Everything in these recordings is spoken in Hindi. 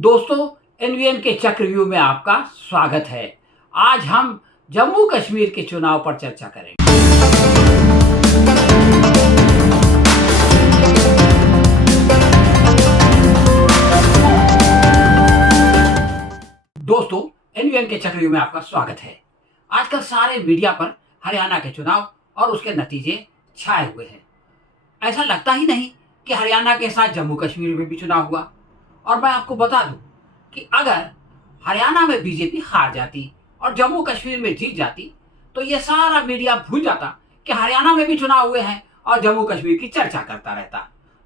दोस्तों, एनवीएन के चक्रव्यूह में आपका स्वागत है। आज हम जम्मू कश्मीर के चुनाव पर चर्चा करेंगे। दोस्तों, एनवीएन के चक्रव्यूह में आपका स्वागत है। आजकल सारे मीडिया पर हरियाणा के चुनाव और उसके नतीजे छाए हुए हैं। ऐसा लगता ही नहीं कि हरियाणा के साथ जम्मू कश्मीर में भी चुनाव हुआ। और मैं आपको बता दूं कि अगर हरियाणा में बीजेपी हार जाती और जम्मू कश्मीर में जीत जाती तो ये सारा मीडिया भूल जाता कि हरियाणा में भी चुनाव हुए हैं और जम्मू कश्मीर की चर्चा करता रहता।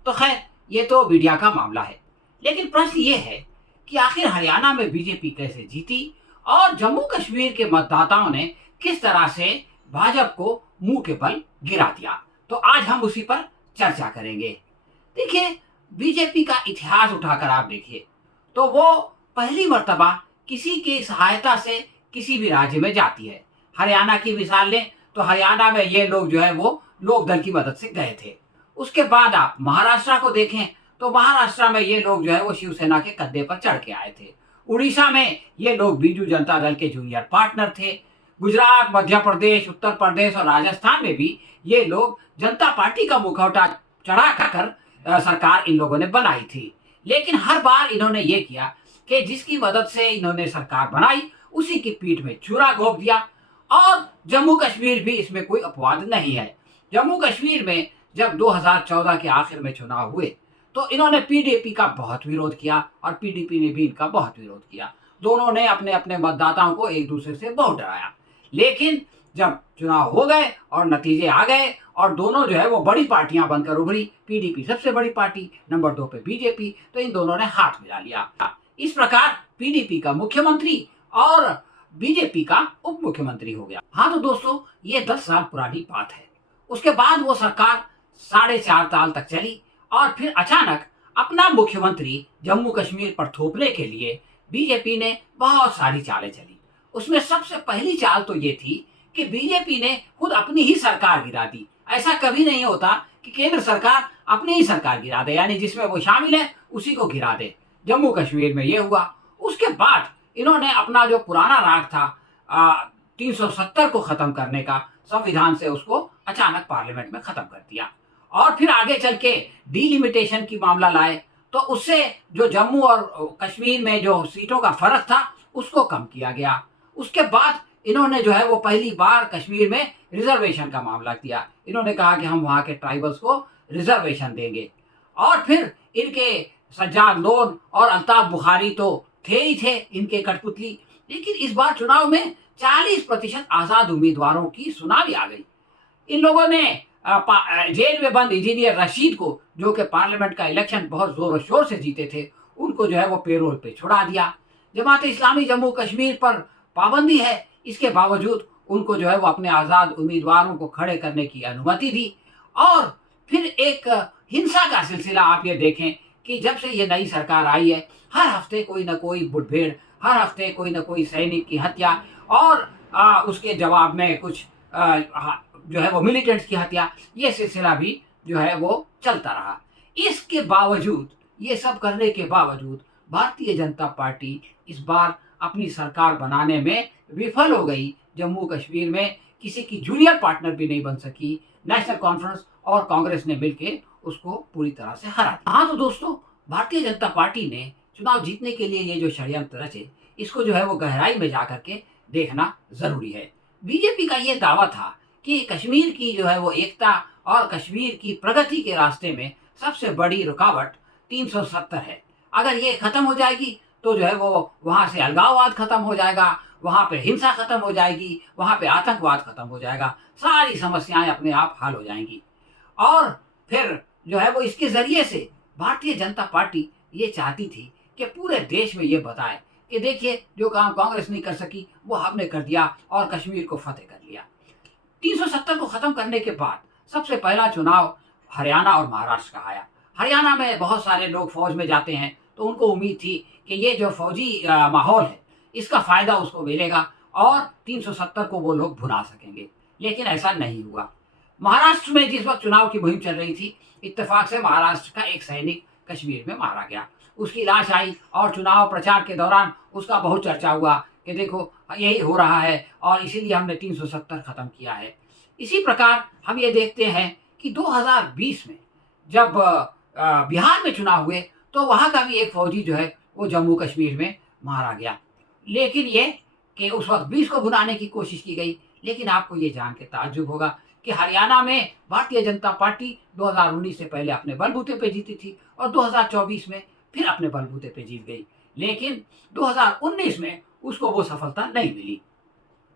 तो खैर, ये तो मीडिया का मामला है। लेकिन प्रश्न ये है कि आखिर हरियाणा में बीजेपी कैसे जीती और जम्मू कश्मीर के मतदाताओं ने किस तरह से भाजपा को मुंह के बल गिरा दिया। तो आज हम उसी पर चर्चा करेंगे। देखिए, बीजेपी का इतिहास उठाकर आप देखिए तो वो पहली मर्तबा किसी की सहायता से किसी भी राज्य में जाती है। हरियाणा की मिसाल लें तो हरियाणा में ये लोग जो है वो लोक दल की मदद से गए थे। उसके बाद आप महाराष्ट्र को देखें तो महाराष्ट्र में ये लोग जो है वो शिवसेना के कंधे पर चढ़ के आए थे। उड़ीसा में ये लोग बीजू जनता दल के जूनियर पार्टनर थे। गुजरात, मध्य प्रदेश, उत्तर प्रदेश और राजस्थान में भी ये लोग जनता पार्टी का मुखौटा चढ़ा कर सरकार इन लोगों ने बनाई थी। लेकिन हर बार इन्होंने ये किया कि जिसकी मदद से इन्होंने सरकार बनाई उसी की पीठ में छुरा घोंप दिया। और जम्मू कश्मीर भी इसमें कोई अपवाद नहीं है। जम्मू कश्मीर में जब 2014 के आखिर में चुनाव हुए तो इन्होंने पीडीपी का बहुत विरोध किया और पीडीपी ने भी इनका बहुत विरोध किया। दोनों ने अपने अपने मतदाताओं को एक दूसरे से बहुत डराया। लेकिन जब चुनाव हो गए और नतीजे आ गए और दोनों जो है वो बड़ी पार्टियां बनकर उभरी, पीडीपी सबसे बड़ी पार्टी, नंबर 2 पे बीजेपी, तो इन दोनों ने हाथ मिला लिया। इस प्रकार पीडीपी का मुख्यमंत्री और बीजेपी का उप मुख्यमंत्री हो गया। हाँ तो दोस्तों, ये 10 साल पुरानी बात है। उसके बाद वो सरकार 4.5 साल तक चली और फिर अचानक अपना मुख्यमंत्री जम्मू कश्मीर पर थोपने के लिए बीजेपी ने बहुत सारी चालें चली। उसमें सबसे पहली चाल तो ये थी कि बीजेपी ने खुद अपनी ही सरकार गिरा दी। ऐसा कभी नहीं होता कि केंद्र सरकार अपनी ही सरकार गिरा दे, यानी जिसमें वो शामिल है उसी को गिरा दे। जम्मू कश्मीर में ये हुआ। उसके बाद इन्होंने अपना जो पुराना राग था 370 को खत्म करने का, संविधान से उसको अचानक पार्लियामेंट में खत्म कर दिया। और फिर आगे चल के डिलिमिटेशन की मामला लाए तो उससे जो जम्मू और कश्मीर में जो सीटों का फर्क था उसको कम किया गया। उसके बाद इन्होंने जो है वो पहली बार कश्मीर में रिजर्वेशन का मामला किया। इन्होंने कहा कि हम वहाँ के ट्राइबल्स को रिजर्वेशन देंगे। और फिर इनके सज्जाद लोन और अल्ताफ बुखारी तो थे ही थे इनके कठपुतली। लेकिन इस बार चुनाव में 40% आज़ाद उम्मीदवारों की सुनामी आ गई। इन लोगों ने जेल में बंद इंजीनियर रशीद को, जो कि पार्लियामेंट का इलेक्शन बहुत जोर शोर से जीते थे, उनको जो है वो पेरोल पे छुड़ा दिया। जमात इस्लामी जम्मू कश्मीर पर पाबंदी है, इसके बावजूद उनको जो है वो अपने आज़ाद उम्मीदवारों को खड़े करने की अनुमति दी। और फिर एक हिंसा का सिलसिला आप ये देखें कि जब से ये नई सरकार आई है हर हफ्ते कोई ना कोई मुठभेड़, हर हफ्ते कोई ना कोई सैनिक की हत्या और उसके जवाब में कुछ जो है वो मिलिटेंट्स की हत्या, ये सिलसिला भी जो है वो चलता रहा। इसके बावजूद, ये सब करने के बावजूद भारतीय जनता पार्टी इस बार अपनी सरकार बनाने में विफल हो गई। जम्मू कश्मीर में किसी की जूनियर पार्टनर भी नहीं बन सकी। नेशनल कॉन्फ्रेंस और कांग्रेस ने मिलकर उसको पूरी तरह से हरा दिया। हाँ तो दोस्तों, भारतीय जनता पार्टी ने चुनाव जीतने के लिए ये जो षड्यंत्र रचे, इसको जो है वो गहराई में जाकर के देखना जरूरी है। बीजेपी का ये दावा था कि कश्मीर की जो है वो एकता और कश्मीर की प्रगति के रास्ते में सबसे बड़ी रुकावट 370 है। अगर ये खत्म हो जाएगी तो जो है वो वहाँ से अलगाववाद खत्म हो जाएगा, वहाँ पे हिंसा खत्म हो जाएगी, वहाँ पे आतंकवाद खत्म हो जाएगा, सारी समस्याएं अपने आप हल हो जाएंगी। और फिर जो है वो इसके जरिए से भारतीय जनता पार्टी ये चाहती थी कि पूरे देश में ये बताए कि देखिए, जो काम कांग्रेस नहीं कर सकी वो हमने कर दिया और कश्मीर को फतेह कर लिया। 370 को खत्म करने के बाद सबसे पहला चुनाव हरियाणा और महाराष्ट्र का आया। हरियाणा में बहुत सारे लोग फौज में जाते हैं तो उनको उम्मीद थी कि ये जो फौजी माहौल है इसका फायदा उसको मिलेगा और 370 को वो लोग भुला सकेंगे। लेकिन ऐसा नहीं हुआ। महाराष्ट्र में जिस वक्त चुनाव की मुहिम चल रही थी, इत्तेफाक से महाराष्ट्र का एक सैनिक कश्मीर में मारा गया। उसकी लाश आई और चुनाव प्रचार के दौरान उसका बहुत चर्चा हुआ कि देखो यही हो रहा है और इसीलिए हमने 370 खत्म किया है। इसी प्रकार हम ये देखते हैं कि 2020 में जब बिहार में चुनाव हुए तो वहाँ का भी एक फौजी जो है वो जम्मू कश्मीर में मारा गया। लेकिन ये कि उस वक्त 20 को भुनाने की कोशिश की गई। लेकिन आपको ये जान के ताज्जुब होगा कि हरियाणा में भारतीय जनता पार्टी 2019 से पहले अपने बलबूते पे जीती थी और 2024 में फिर अपने बलबूते पे जीत गई। लेकिन 2019 में उसको वो सफलता नहीं मिली,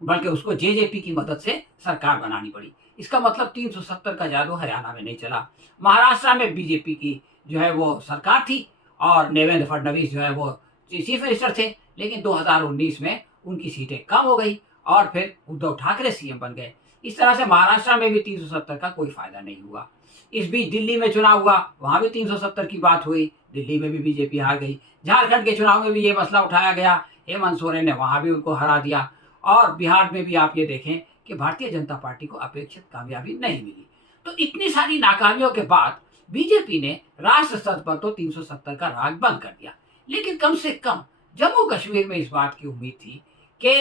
बल्कि उसको जेजेपी की मदद से सरकार बनानी पड़ी। इसका मतलब 370 का जादू हरियाणा में नहीं चला। महाराष्ट्र में बीजेपी की जो है वो सरकार थी और देवेंद्र फडणवीस जो है वो चीफ मिनिस्टर थे। लेकिन 2019 में उनकी सीटें कम हो गई और फिर उद्धव ठाकरे सीएम बन गए। इस तरह से महाराष्ट्र में भी 370 का कोई फायदा नहीं हुआ। इस बीच दिल्ली में चुनाव हुआ, वहां भी 370 की बात हुई, दिल्ली में भी बीजेपी हार गई। झारखंड के चुनाव में भी ये मसला उठाया गया, हेमंत सोरेन ने वहां भी उनको हरा दिया। और बिहार में भी आप ये देखें कि भारतीय जनता पार्टी को अपेक्षित कामयाबी नहीं मिली। तो इतनी सारी नाकामियों के बाद बीजेपी ने राष्ट्र स्तर पर तो 370 का राग बंद कर दिया। लेकिन कम से कम जम्मू कश्मीर में इस बात की उम्मीद थी कि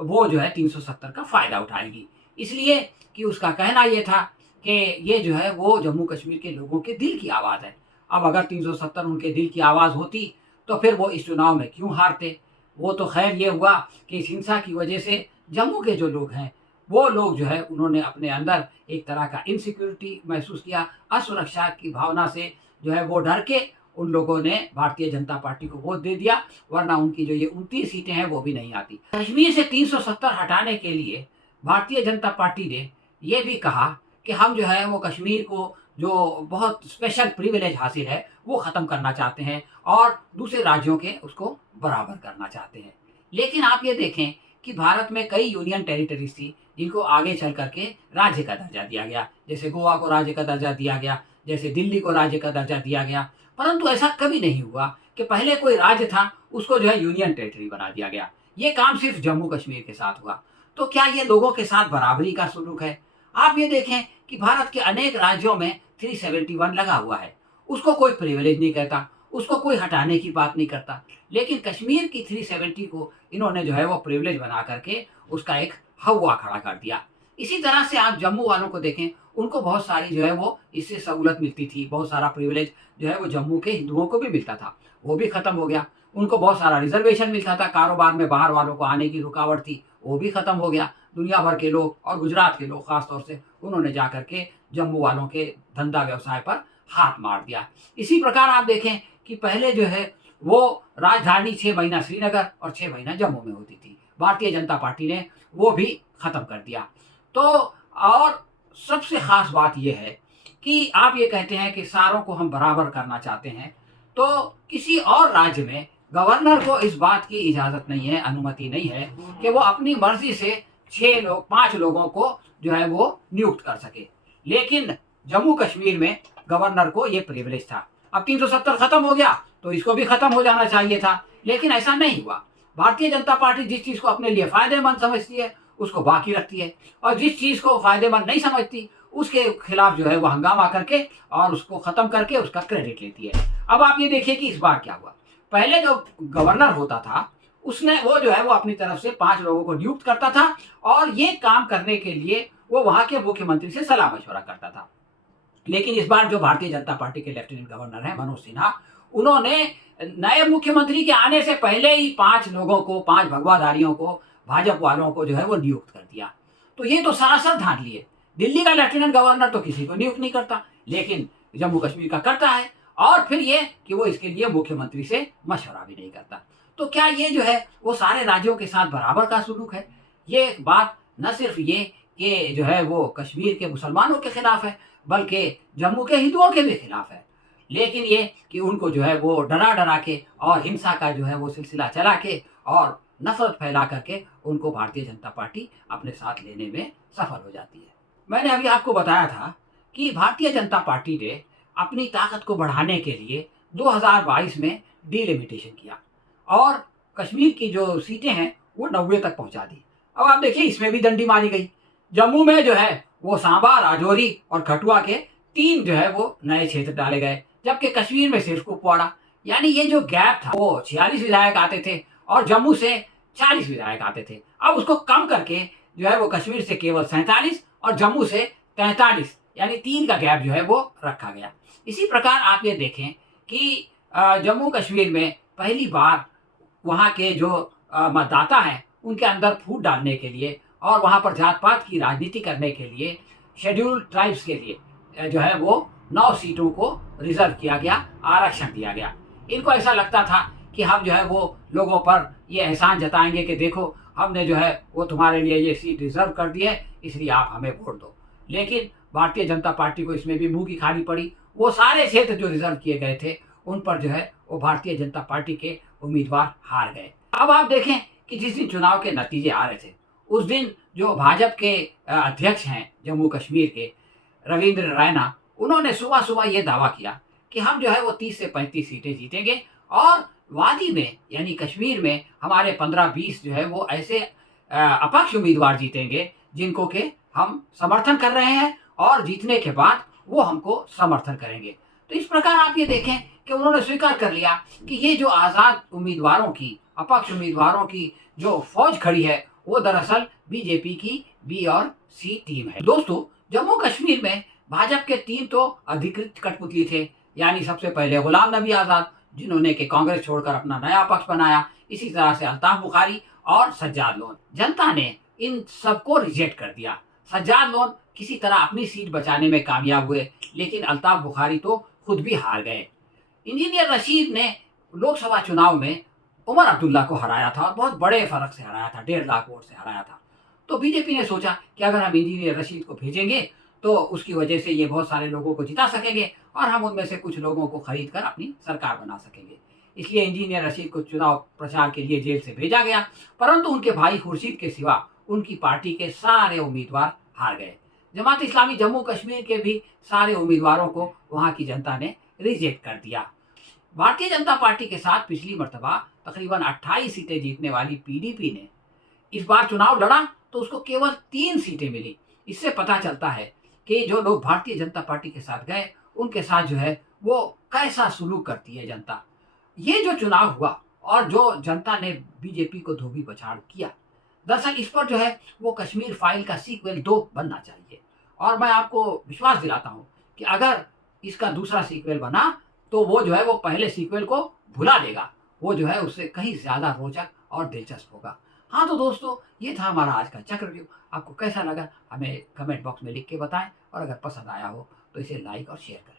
वो जो है 370 का फायदा उठाएगी, इसलिए कि उसका कहना यह था कि ये जो है वो जम्मू कश्मीर के लोगों के दिल की आवाज़ है। अब अगर 370 उनके दिल की आवाज़ होती तो फिर वो इस चुनाव में क्यों हारते। वो तो खैर ये हुआ कि इस हिंसा की वजह से जम्मू के जो लोग हैं वो लोग जो है उन्होंने अपने अंदर एक तरह का इनसिक्योरिटी महसूस किया, असुरक्षा की भावना से जो है वो डर के उन लोगों ने भारतीय जनता पार्टी को वोट दे दिया, वरना उनकी जो ये 29 सीटें हैं वो भी नहीं आती। कश्मीर से 370 हटाने के लिए भारतीय जनता पार्टी ने ये भी कहा कि हम जो है वो कश्मीर को जो बहुत स्पेशल प्रिविलेज हासिल है वो ख़त्म करना चाहते हैं और दूसरे राज्यों के उसको बराबर करना चाहते हैं। लेकिन आप ये देखें कि भारत में कई यूनियन टेरिटरीज थी जिनको आगे चल करके राज्य का दर्जा दिया गया, जैसे गोवा को राज्य का दर्जा दिया गया, जैसे दिल्ली को राज्य का दर्जा दिया गया। परंतु ऐसा कभी नहीं हुआ कि पहले कोई राज्य था उसको जो है यूनियन टेरिटरी बना दिया गया। ये काम सिर्फ जम्मू कश्मीर के साथ हुआ। तो क्या ये लोगों के साथ बराबरी का सुलूक है? आप ये देखें कि भारत के अनेक राज्यों में 371 लगा हुआ है, उसको कोई प्रिविलेज नहीं कहता, उसको कोई हटाने की बात नहीं करता। लेकिन कश्मीर की 370 को इन्होंने जो है वो प्रिविलेज बना करके उसका एक हवा खड़ा कर दिया। इसी तरह से आप जम्मू वालों को देखें, उनको बहुत सारी जो है वो इससे सहूलत मिलती थी, बहुत सारा प्रिविलेज जो है वो जम्मू के हिंदुओं को भी मिलता था, वो भी खत्म हो गया। उनको बहुत सारा रिजर्वेशन मिलता था, कारोबार में बाहर वालों को आने की रुकावट थी, वो भी खत्म हो गया। दुनिया भर के लोग और गुजरात के लोग खास तौर से उन्होंने जा करके जम्मू वालों के धंधा व्यवसाय पर हाथ मार दिया। इसी प्रकार आप देखें कि पहले जो है वो राजधानी 6 महीना श्रीनगर और 6 महीना जम्मू में होती थी, भारतीय जनता पार्टी ने वो भी खत्म कर दिया। तो और सबसे खास बात यह है कि आप ये कहते हैं कि सारों को हम बराबर करना चाहते हैं, तो किसी और राज्य में गवर्नर को इस बात की इजाज़त नहीं है, अनुमति नहीं है कि वो अपनी मर्जी से 5 लोगों को जो है वो नियुक्त कर सके। लेकिन जम्मू कश्मीर में गवर्नर को ये प्रिविलेज था। अब 370 खत्म हो गया तो इसको भी खत्म हो जाना चाहिए था, लेकिन ऐसा नहीं हुआ। भारतीय जनता पार्टी जिस चीज़ को अपने लिए फायदेमंद समझती है उसको बाकी रखती है, और जिस चीज़ को फायदेमंद नहीं समझती उसके खिलाफ जो है वो हंगामा करके और उसको ख़त्म करके उसका क्रेडिट लेती है। अब आप ये देखिए कि इस बार क्या हुआ। पहले जो गवर्नर होता था उसने वो जो है वो अपनी तरफ से 5 लोगों को नियुक्त करता था और ये काम करने के लिए वो वहाँ के मुख्यमंत्री से सलाह मशवरा करता था। लेकिन इस बार जो भारतीय जनता पार्टी के लेफ्टिनेंट गवर्नर हैं मनोज सिन्हा, उन्होंने नए मुख्यमंत्री के आने से पहले ही 5 लोगों को, 5 भगवाधारियों को, भाजपा वालों को जो है वो नियुक्त कर दिया। तो ये तो सरासर धांधली है। दिल्ली का लेफ्टिनेंट गवर्नर तो किसी को नियुक्त नहीं करता, लेकिन जम्मू कश्मीर का करता है, और फिर ये कि वो इसके लिए मुख्यमंत्री से मशवरा भी नहीं करता। तो क्या ये जो है वो सारे राज्यों के साथ बराबर का सुलूक है? ये एक बात न सिर्फ ये कि जो है वो कश्मीर के मुसलमानों के खिलाफ है, बल्कि जम्मू के हिंदुओं के भी खिलाफ है। लेकिन ये कि उनको जो है वो डरा डरा के और हिंसा का जो है वो सिलसिला चला के और नफरत फैला करके उनको भारतीय जनता पार्टी अपने साथ लेने में सफल हो जाती है। मैंने अभी आपको बताया था कि भारतीय जनता पार्टी ने अपनी ताकत को बढ़ाने के लिए 2022 में डिलिमिटेशन किया और कश्मीर की जो सीटें हैं वो 90 तक पहुंचा दी। अब आप देखिए इसमें भी डंडी मारी गई। जम्मू में जो है वो सांबा, राजौरी और कठुआ के 3 जो है वो नए क्षेत्र डाले गए, जबकि कश्मीर में सिर्फ कुपवाड़ा। यानी ये जो गैप था वो 46 विधायक आते थे और जम्मू से 40 विधायक आते थे। अब उसको कम करके जो है वो कश्मीर से केवल 47 और जम्मू से 43 यानी 3 का गैप जो है वो रखा गया। इसी प्रकार आप ये देखें कि जम्मू कश्मीर में पहली बार वहाँ के जो मतदाता हैं उनके अंदर फूट डालने के लिए और वहाँ पर जात पात की राजनीति करने के लिए शेड्यूल्ड ट्राइब्स के लिए जो है वो 9 सीटों को रिजर्व किया गया, आरक्षण दिया गया। इनको ऐसा लगता था कि हम जो है वो लोगों पर ये एहसान जताएंगे कि देखो हमने जो है वो तुम्हारे लिए ये सीट रिजर्व कर दी है, इसलिए आप हमें वोट दो। लेकिन भारतीय जनता पार्टी को इसमें भी मुंह की खानी पड़ी। वो सारे क्षेत्र जो रिजर्व किए गए थे उन पर जो है वो भारतीय जनता पार्टी के उम्मीदवार हार गए। अब आप देखें कि जिस दिन चुनाव के नतीजे आ रहे थे उस दिन जो भाजपा के अध्यक्ष हैं जम्मू कश्मीर के, रविंद्र रैना, उन्होंने सुबह सुबह ये दावा किया कि हम जो है वो 30 से 35 सीटें जीतेंगे और वादी में यानी कश्मीर में हमारे 15-20 जो है वो ऐसे अपक्ष उम्मीदवार जीतेंगे जिनको के हम समर्थन कर रहे हैं और जीतने के बाद वो हमको समर्थन करेंगे। तो इस प्रकार आप ये देखें कि उन्होंने स्वीकार कर लिया कि ये जो आज़ाद उम्मीदवारों की, अपक्ष उम्मीदवारों की जो फौज खड़ी है वो दरअसल बीजेपी की बी और सी टीम है। दोस्तों, जम्मू कश्मीर में भाजपा के 3 तो अधिकृत कठपुतली थे, यानी सबसे पहले गुलाम नबी आज़ाद जिन्होंने कि कांग्रेस छोड़कर अपना नया पक्ष बनाया, इसी तरह से अल्ताफ बुखारी और सज्जाद लोन। जनता ने इन सबको रिजेक्ट कर दिया। सज्जाद लोन किसी तरह अपनी सीट बचाने में कामयाब हुए, लेकिन अल्ताफ बुखारी तो खुद भी हार गए। इंजीनियर रशीद ने लोकसभा चुनाव में उमर अब्दुल्ला को हराया था और बहुत बड़े फर्क से हराया था, 1.5 लाख वोट से हराया था। तो बीजेपी ने सोचा कि अगर हम इंजीनियर रशीद को भेजेंगे तो उसकी वजह से ये बहुत सारे लोगों को जिता सकेंगे और हम उनमें से कुछ लोगों को खरीद कर अपनी सरकार बना सकेंगे। इसलिए इंजीनियर रशीद को चुनाव प्रचार के लिए जेल से भेजा गया, परंतु उनके भाई खुर्शीद के सिवा उनकी पार्टी के सारे उम्मीदवार हार गए। जमात इस्लामी जम्मू कश्मीर के भी सारे उम्मीदवारों को वहाँ की जनता ने रिजेक्ट कर दिया। भारतीय जनता पार्टी के साथ पिछली मर्तबा तकरीबन 28 सीटें जीतने वाली पीडीपी ने इस बार चुनाव लड़ा तो उसको केवल 3 सीटें मिली। इससे पता चलता है कि जो लोग भारतीय जनता पार्टी के साथ गए उनके साथ जो है वो कैसा सुलूक करती है जनता। ये जो चुनाव हुआ और जो जनता ने बीजेपी को धोबी पछाड़ किया, दरअसल इस पर जो है वो कश्मीर फाइल का सीक्वल 2 बनना चाहिए। और मैं आपको विश्वास दिलाता हूँ कि अगर इसका दूसरा सीक्वल बना तो वो जो है वो पहले सीक्वल को भुला देगा, वो जो है उससे कहीं ज़्यादा रोचक और दिलचस्प होगा। हाँ तो दोस्तों, ये था हमारा आज का चक्र व्यू। आपको कैसा लगा हमें कमेंट बॉक्स में लिख के बताएं और अगर पसंद आया हो तो इसे लाइक और शेयर करें।